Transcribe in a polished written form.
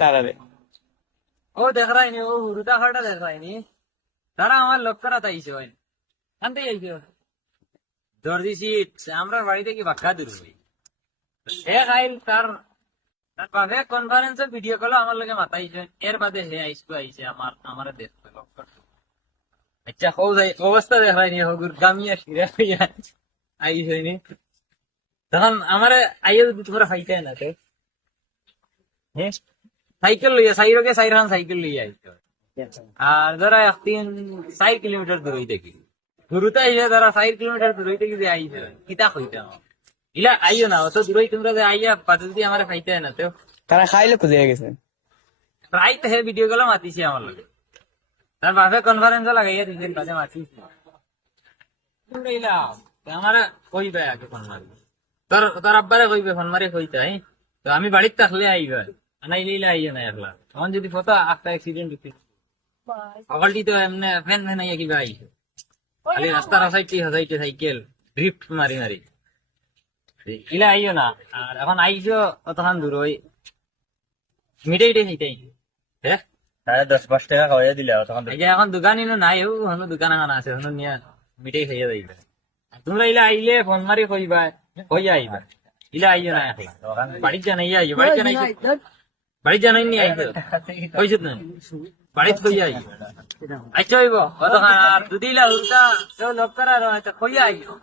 তারারে ও দেখ রাইনি, ও হুরুটা খাটা দেখ রাইনি, তারা আমার লোক করা তাইছে হয় আনতে আইছে দর্জি সিট আমরা বাড়িতে কি বাক্কা দূর হই হে খাইল তার তার বাপে কনফারেন্সে ভিডিও কল আমার লগে মাতাইছে, এর বাদে হে আইসকু আইছে আমার দেখতে লোক করতে। আচ্ছা হো যাই অবস্থা দেখ রাইনি, হগুর গামিয়া ফিরে হইয়া আইছে নি, তখন আমারে আইয়া যদি তোমরা ফাইতে না তো হ্যাঁ সাইকেল লইয়া সাইরকে সাইরান সাইকেল লইয়া আইছে, আর ধরা 4 কিলোমিটার দূর হইতে কি দূরতে আইসে ধরা 4 কিলোমিটার দূর হইতে কি যে আইসে কিতা হইতে ইলা আইও না অত দূরই তোমরা যে আইয়া পাতে যদি আমার খাইতে না তো তারা খাইলে কোথায় গেছে প্রায় তো হে ভিডিও গুলো মাতিছি আমার লগে, তার বাপে কনফারেন্স লাগাইয়া দিন বাদে মাতিছি তোমরা ইলা আমার কইবে আগে ফোন মারি, তোর তোর আব্বারে কইবে ফোন মারি কইতে তো আমি বাড়িতে থাকলে আইবা আনাইলে ইলা আইও না একলা, তখন যদি ফটো একটা অ্যাক্সিডেন্ট হইতে সকালটি তো এমনি ফ্যান ফ্যান আইয়া কিবা আইছে খালি রাস্তার হাসাইতে সাইকেল ড্রিফট মারি মারি ইলা আইও না, আর এখন আইসো অতখান দূর ওই মিটাই সেইটাই হ্যাঁ 10-5 টাকা খাওয়াইয়া দিলে তখন এই যে এখন দোকান ইনো নাই, ও হনো দোকান এখন আছে হনো নিয়া মিটাই খাইয়া যাইবে, তোমরা ইলা আইলে ফোন মারি কইবা কইয়া আইবা, ইলা আইও না একলা বাড়ির জানাইয়া আইও, বাড়ির জানাই নি আইবে কইছত না বাড়িত কইয়া আইও আচ্ছা হইব অতখান, আর যদি ইলা উল্টা কেউ লোক করার হয় তো কইয়া আইও।